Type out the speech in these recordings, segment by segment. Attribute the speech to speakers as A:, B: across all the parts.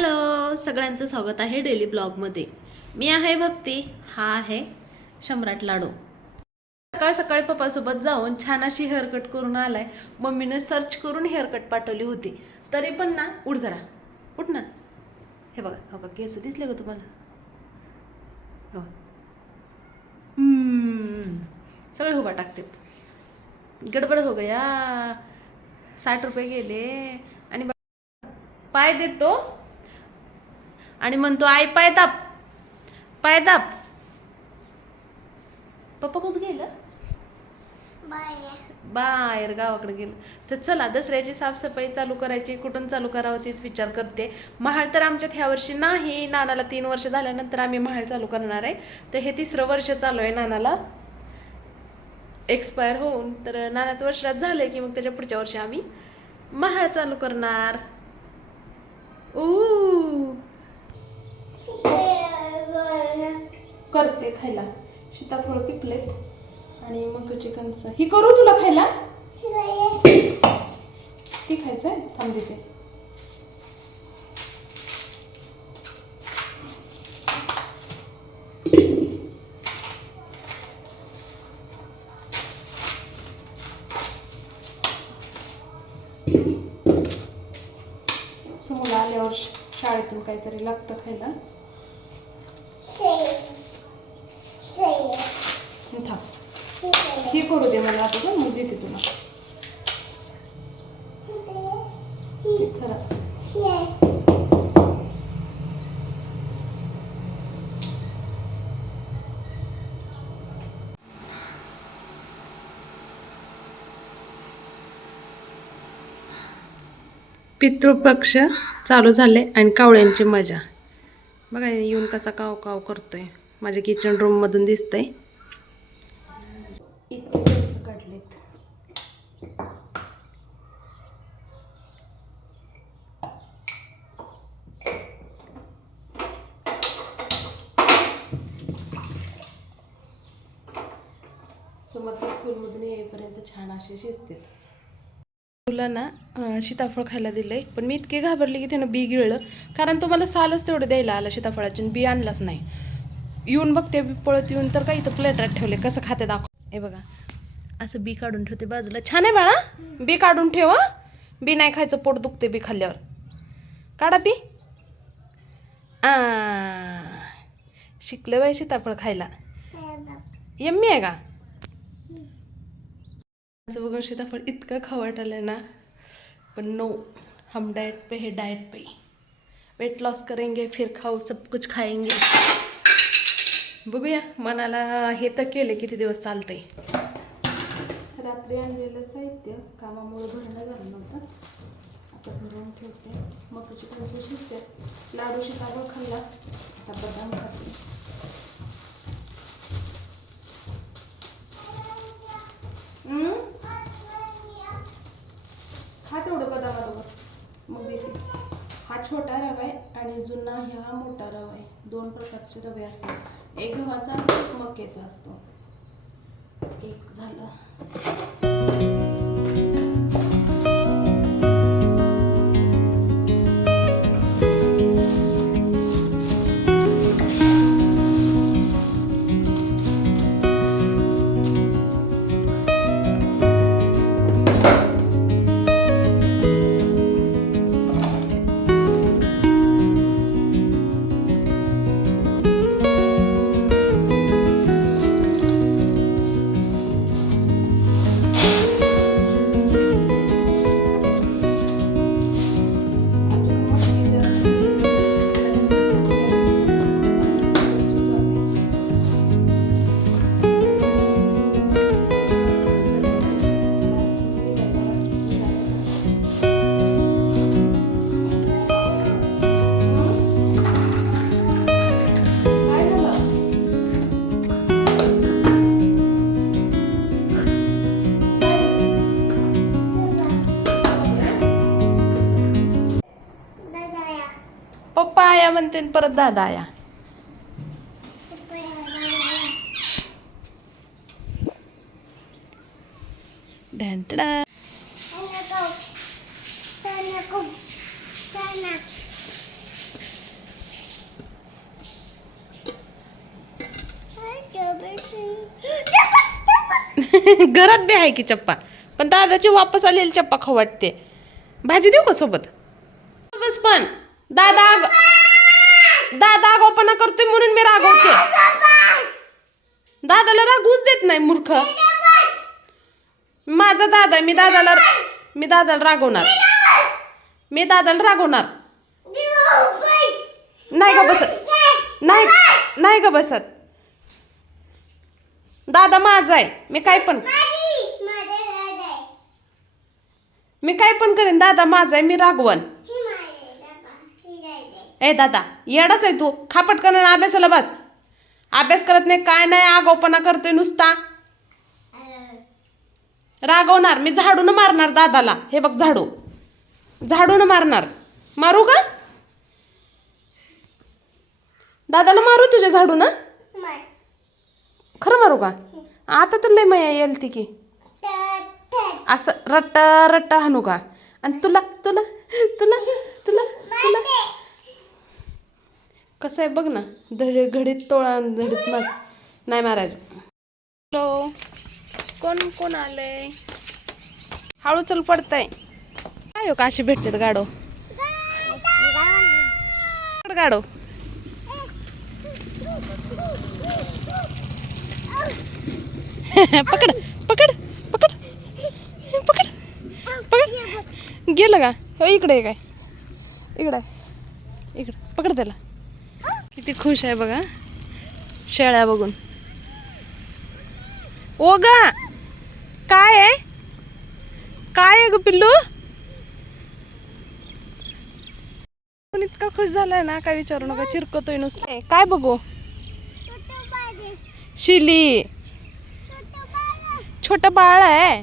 A: Hello सगळ्यांचं स्वागत आहे डेली ब्लॉगमध्ये मी आहे भक्ती हा आहे सम्राट लाडू. सकाळ सकाळी पप्पासोबत जाऊन छान अशी हेअरकट करून आलाय. मम्मीने सर्च करून हेअरकट पाठवली होती. तरी पण ना उठ जरा. उठ ना. हे बघा हो का केस दिसले ग तुम्हाला? हो. हम्म. सगळे उभा टाकतात. गडबड हो गया. साठ रुपये गेले. आणि पाय देतो. आणि म्हणतो आई पाय दाब पाय दाब पप्पा कुठं गेलं? बाहेर. गावाकडे गेलं. तर चला दसऱ्याची साफसफाई चालू करायची कुठून चालू करावं तेच विचार करते. महाळ तर आमच्यात ह्या वर्षी नाही. नानाला तीन वर्ष झाल्यानंतर आम्ही महाळ चालू करणार आहे. तर हे तिसरं वर्ष चालू आहे नानाला. एक्सपायर होऊन तर नानाचं वर्षात झालं की मग त्याच्या पुढच्या वर्षी आम्ही महाळ चालू करणार. ऊ. करते खायला. सीताफळ पिकलेत. आणि मग चिकनचं. ही करू तुला खायला? ती खायचंय? थांबली ते समोर आल्यावर शाळेतून काहीतरी लागतं खायला हे थांब हे करू दे मला आता मग देते तुला. पितृपक्ष चालू झाले आणि कावळ्यांची मजा. बघा येऊन कसा काव काव करतोय. माझ्या किचन रूम मधून दिसतंय. इतके केस काढलेत समर्थ स्कूलमधून येईपर्यंत छान असे शिजतात. तुला ना सीताफळ खायला दिलंय पण मी इतके घाबरले की त्यानं बी गिळलं. कारण तुम्हाला सालच तेवढं द्यायला आला सीताफळाची बी आणलाच नाही. येऊन बघते बी पळत येऊन तर काही तर प्लेटात ठेवले कसं खाते दाखव. हे बघा. असं बी काढून ठेवते बाजूला. छान आहे बाळा. बी काढून ठेव बी नाही खायचं पोट दुखते बी खाल्ल्यावर. काढा बी. आ. शिकलं बाय सीताफळ खायला. यम्मी आहे का? माझं बघून सीताफळ इतकं खाऊ आलं ना. पण नो हम डाइट पे हे डाइट पे. वेट लॉस करेंगे फिर खाऊ सब कुछ खाएंगे. बघूया मनाला हे तर केले किती दिवस चालतंय. रात्री आणलेलं साहित्य कामामुळे भरणं झालं नव्हतं. आता भरून ठेवते. मकाची कणसं शिजते. लाडू सीताफळ खाल्ला. आता बदाम खाते. हा तेवढं बदामाबरोबर. मग देते. हा छोटा रवा आहे आणि जुना ह्या मोठा रवा आहे. दोन प्रकारचे रवे असतात. एक गव्हाचा असतो एक मक्याचा असतो. एक झालं. आणि परत दादा आया घरात बी आहे की चप्पा? पण दादाची वापस आलेली चप्पा खवाटते. भाजी देऊ का सोबत? बस पण. दादा दादा आगाऊपणा करतोय म्हणून मी रागवते दादाला रागवूच देत नाही मूर्ख. माझा दादा आहे, मी दादाला मी दादाला रागवणार. मी दादाला रागवणार. नाही का बसत. नाही नाही का बसत. दादा माझा आहे मी काय पण मी काय पण करेन दादा माझा आहे मी रागवन. ए दादा येडाच आहे तू. खापट करणार अभ्यासाला बस. अभ्यास करत नाही काय नाही आगाऊपणा करतोय नुसता. रागवणार मी झाडून मारणार दादाला. हे बघ झाडू. झाडून मारणार. मारू का दादाला मारू तुझ्या झाडू ना खरं मारू का? आता तर लय मया येईल ती की. असं रट्ट रट्ट हाणू का? आणि तुला तुला तुला तुला तुला. कसं आहे बघ ना धडे घडीत तोळा धडीत मार. नाही मारायचं. हॅलो कोण कोण आलंय? हळू चल पडतंय. काय हो का अशी भेटतात गाडो गाडो. पकड पकड पकड पकड पकड. गेलं का? हो इकडे काय? इकडे आहे. इकडे पकड त्याला. किती खुश आहे बघा. शेळ्या बघून. ओ गा काय आहे? काय आहे ग पिल्लू? पण इतका खुश झालाय ना काय विचारू नका चिरकतोय नुसतं. काय बघू? शिली. छोट बाळ आहे.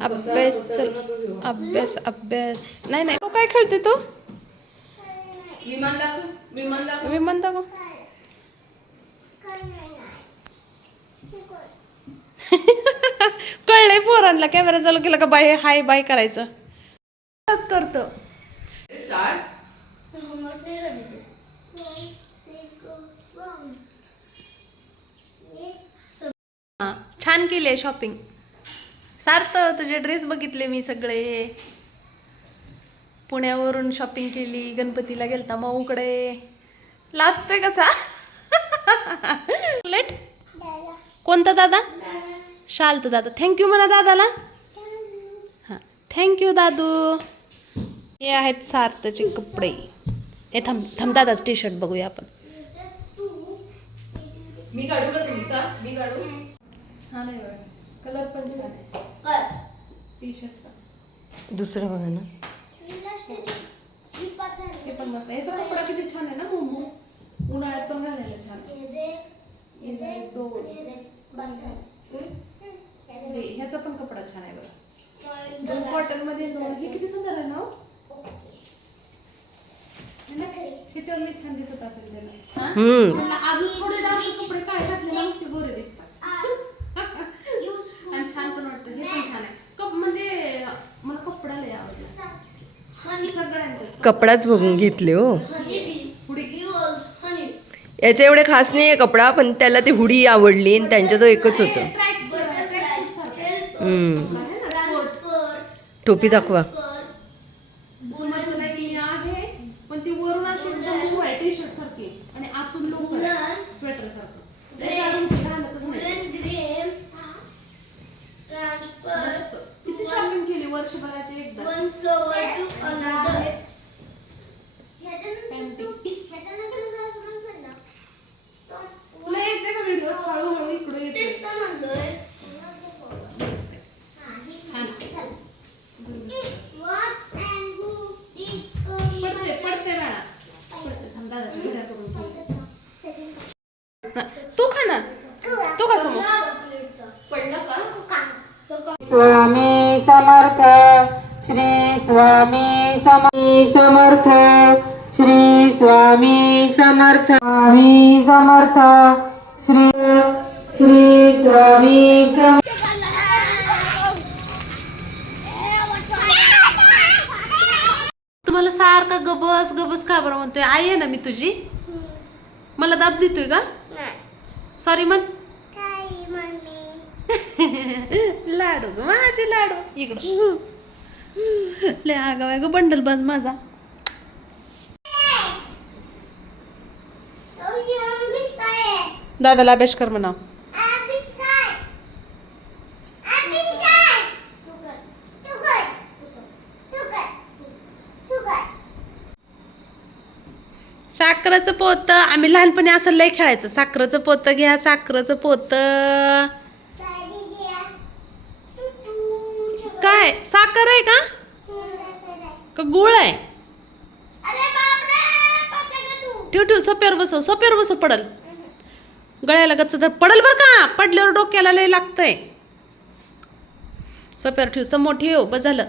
A: अभ्यास अभ्यास अभ्यास. नाही नाही. तो काय खेळते तू? विमान दाखव कळलंय पोरांना कॅमेरा चालू केला का बाय हाय बाय करायचं. करतो. छान केली शॉपिंग सार्थ तुझे ड्रेस बघितले मी सगळे. पुण्यावरून शॉपिंग केली गणपतीला गेलता. माऊकडे लाजतोय कसा? लेट कोणता दादा? शालत दादा. थँक्यू म्हणा दादाला. हां. थँक्यू दादू. हे आहेत सार्थचे कपडे. हे थांब थांब दादाच टी शर्ट बघूया आपण.
B: मी काढू का तुमचा? मी काढू?
A: छान आहे कलर पण छान आहे. टी शर्टचा
B: दुसरं बघा ना.
A: पण मस्त आहे. याचा कपडा किती छान आहे ना मोमो उन्हाळ्यात पण घालायला छान. हे. हे, ह्याचा पण कपडा छान आहे बघा दोन कॉटनमध्ये दोन हे किती सुंदर आहे ना हो? है ना? ह्याच्यावर छान दिसत असेल त्याला हा? अजून थोडे डार्क कपडे काय घातले ना मग ते गोरे दिसतात आणि छान पण वाटतं हे पण छान आहे कप म्हणजे मला कपडा लय आवडला सगळ्यांचं
B: कपडाच बघून घेतले हो. याचे एवढे खास नाही आहे कपडा पण त्याला ती हुडी आवडली आणि त्यांच्याजवळ एकच होतं. हम्म. टोपी दाखवा.
A: आहे तुला यायचंय का व्हिडिओ हळूहळू इकडे येते पडते पडते बाळा. पडते थांब दादाच्या हा, तू खा ना. तू खा समोर.
C: स्वामी समर्थ श्री स्वामी स्वामी समर्थ. श्री स्वामी समर्थ. स्वामी समर्थ. श्री श्री स्वामी समर्थ
A: तुम्हाला सारखा गबस गबस का बरं म्हणतोय? आई आहे ना मी तुझी? मला दाब देतोय का? सॉरी म्हण. लाडू ग माझे लाडू. इकडं. लय आगाव आहे ग बंडल बस माझा. दादाला अभ्यास कर म्हणा. साखरेचं पोत आम्ही लहानपणी असं लय खेळायचं. साखरेचं पोतं घ्या साखरेचं पोतं. काय? साखर आहे का? का गुळ आहे? ठेव ठेव सोप्यावर बसव सोप्यावर बसव पडल. गळ्याला गच्च तर पडल बरं का? पडल्यावर डोक्याला लय लागतंय. सोप्यावर ठेव समोर ठेव बस झालं.